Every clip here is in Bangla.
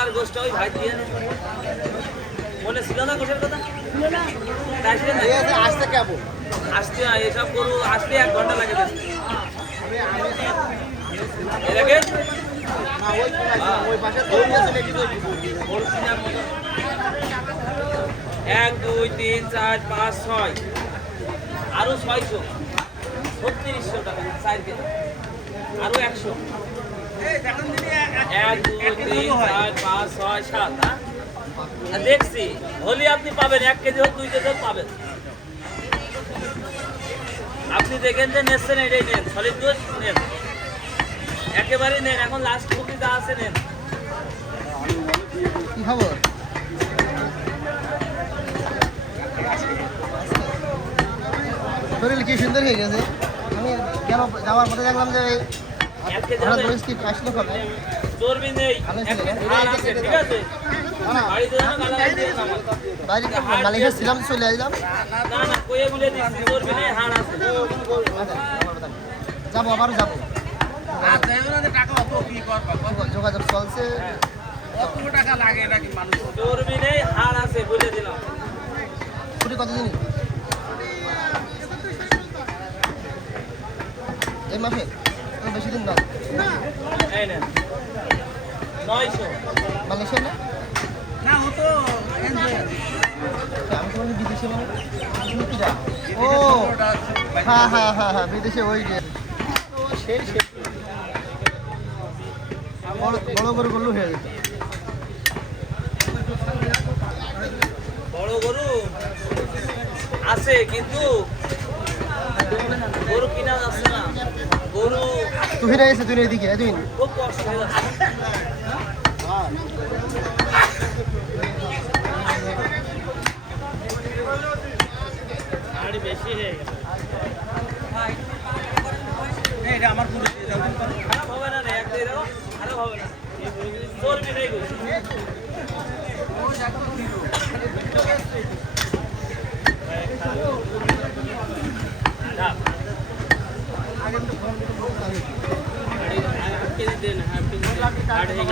গলার গোষ্ঠ ওই ভাই দিয়ে বলেছিল না গোষ্ঠের কথা আসতে কেমন আসতে এসব গরু আসতে 1 ঘন্টা লাগে এর আগে ওই পাশে দৌড় আছে নাকি তো 1 2 3 4 5 6 আরো 600 3600 টাকা 4 কেজি আরো 100 1 2 3 4 5 6 7 হ্যাঁ দেখছি হলি আপনি পাবেন 1 কেজি হোক 2 কেজি হোক পাবেন আপনি দেখেন যে নেছেন এটাই নেন সলিড দুধ নেন একেবারে নেন এখন লাস্ট কুকি যা আছে নেন কি খবর শরীর কি সুন্দর হয়ে গেছে আমি গেল যাওয়ার পথে দেখলাম যে আসলো কবে চর্বি নেই ঠিক আছে বাড়িতে মালিকের ছিলাম চলে আসলাম না না কইয়ে বলে দিচ্ছি চর্বি নেই হাড় আছে যাবো আবারও যাবো যোগাযোগ চলছে টাকা লাগে নাকি মানুষ চর্বি নেই হাড় আছে বলে দিলাম ছুটি কতদিন এই মাসে বেশি দিন না এই নেন 900 মালয়েশিয়া না না ও তো আমি তো বলি বিদেশে মানে ও হ্যাঁ হ্যাঁ হ্যাঁ হ্যাঁ বিদেশে ওই যে সেই বড় গরু করলেও হয়ে যেত বড় গরু আছে কিন্তু গরু কিনা যাচ্ছে না গরু তুই না এসে তুই এদিকে তুই খুব কষ্ট হয়ে যাচ্ছে আর বেশি হয়ে গেছে এটা আমার পুরো খারাপ হবে না রে এক দিয়ে দাও খারাপ হবে না চর্বি নেই গরু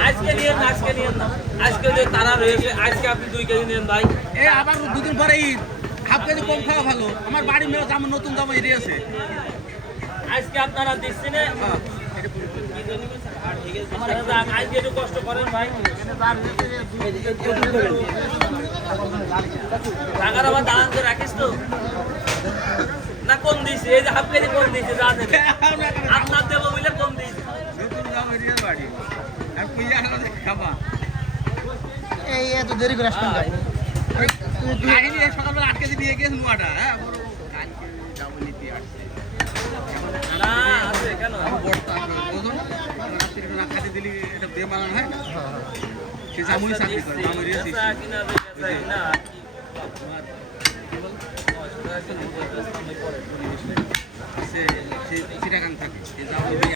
আজকে নিয়ে না আজকে যে তারা রয়েছে আজকে আপনি 2 কেজি নেন ভাই এ আবার দুদিন পরে ঈদ হাফ কেজি কম খাওয়া ভালো আমার বাড়ি মেয়ে আমার নতুন জামা এড়িয়ে আছে আজকে আপনারা দিচ্ছেন আজকে একটু কষ্ট করেন ভাই টাকার আবার দাঁড়ান করে রাখিস তো না কম দিয়েছি এই যে হাফ কেজি কম দিয়েছে জানেন আপনার দেবো বলে কম দিয়েছে নতুন জামা এড়িয়ে বাড়ি আর কুইয়া খাবা এই এত দেরি করে আসলাম যাই কাহিনী সকালবেলা 8 কেজি দিয়ে গেছে নোয়াটা হ্যাঁ বড় কালকে যাবো নিতে আসছে না আছে কেন বড়টা ওজন রাত্রি না খাতে দিলি এটা বেমানান হয় না সে জামুই চাকরি করে জামুই রেসি কিনা না সে চিটাগাং থাকে সে জামুই